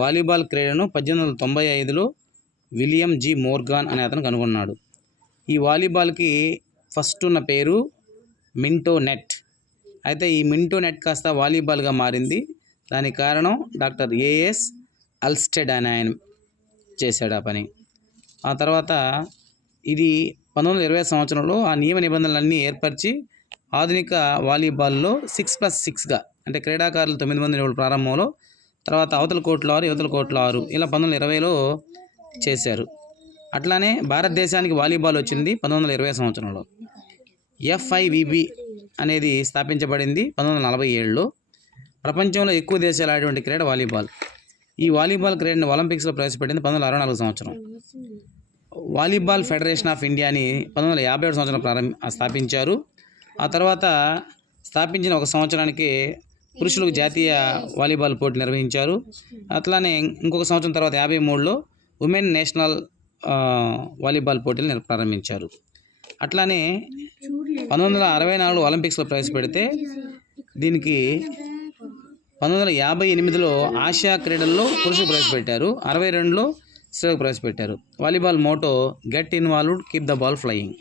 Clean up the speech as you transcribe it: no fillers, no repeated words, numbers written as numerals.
Volleyball క్రీడను 1895లో William G Morgan అనే అతను కనుగొన్నాడు. ఈ వాలీబాల్కి ఫస్ట్ ఉన్న పేరు మింటో నెట్. అయితే ఈ మింటో నెట్ కాస్త వాలీబాల్గా మారింది. దానికి కారణం డాక్టర్ ఏఎస్ అల్స్టెడ్ అని ఆయన చేశాడు ఆ పని. ఆ తర్వాత ఇది 1920 సంవత్సరంలో ఆ నియమ నిబంధనలన్నీ ఏర్పరిచి ఆధునిక వాలీబాల్లో 6+6గా అంటే క్రీడాకారులు 9 మంది ప్రారంభంలో, తర్వాత అవతల కోర్టులో 6, యువతల కోర్టులో 6 ఇలా 1920లో చేశారు. అట్లానే భారతదేశానికి వాలీబాల్ వచ్చింది 1920 సంవత్సరంలో. FIVB అనేది స్థాపించబడింది 1947లో. ప్రపంచంలో ఎక్కువ దేశాలు ఆడేటువంటి క్రీడ వాలీబాల్. ఈ వాలీబాల్ క్రీడను ఒలింపిక్స్లో ప్రవేశపెట్టింది 1964 సంవత్సరం. వాలీబాల్ ఫెడరేషన్ ఆఫ్ ఇండియాని 1957 సంవత్సరం స్థాపించారు. ఆ తర్వాత స్థాపించిన ఒక సంవత్సరానికి పురుషులకు జాతీయ వాలీబాల్ పోటీ నిర్వహించారు. అట్లానే ఇంకొక సంవత్సరం తర్వాత 1953లో ఉమెన్ నేషనల్ వాలీబాల్ పోటీలు ప్రారంభించారు. అట్లానే 1964 ఒలింపిక్స్లో ప్రవేశపెడితే దీనికి 1958లో ఆసియా క్రీడల్లో పురుషులు ప్రవేశపెట్టారు. 62లో స్త్రీలకు ప్రవేశపెట్టారు. Volleyball motto get involved, keep the ball flying.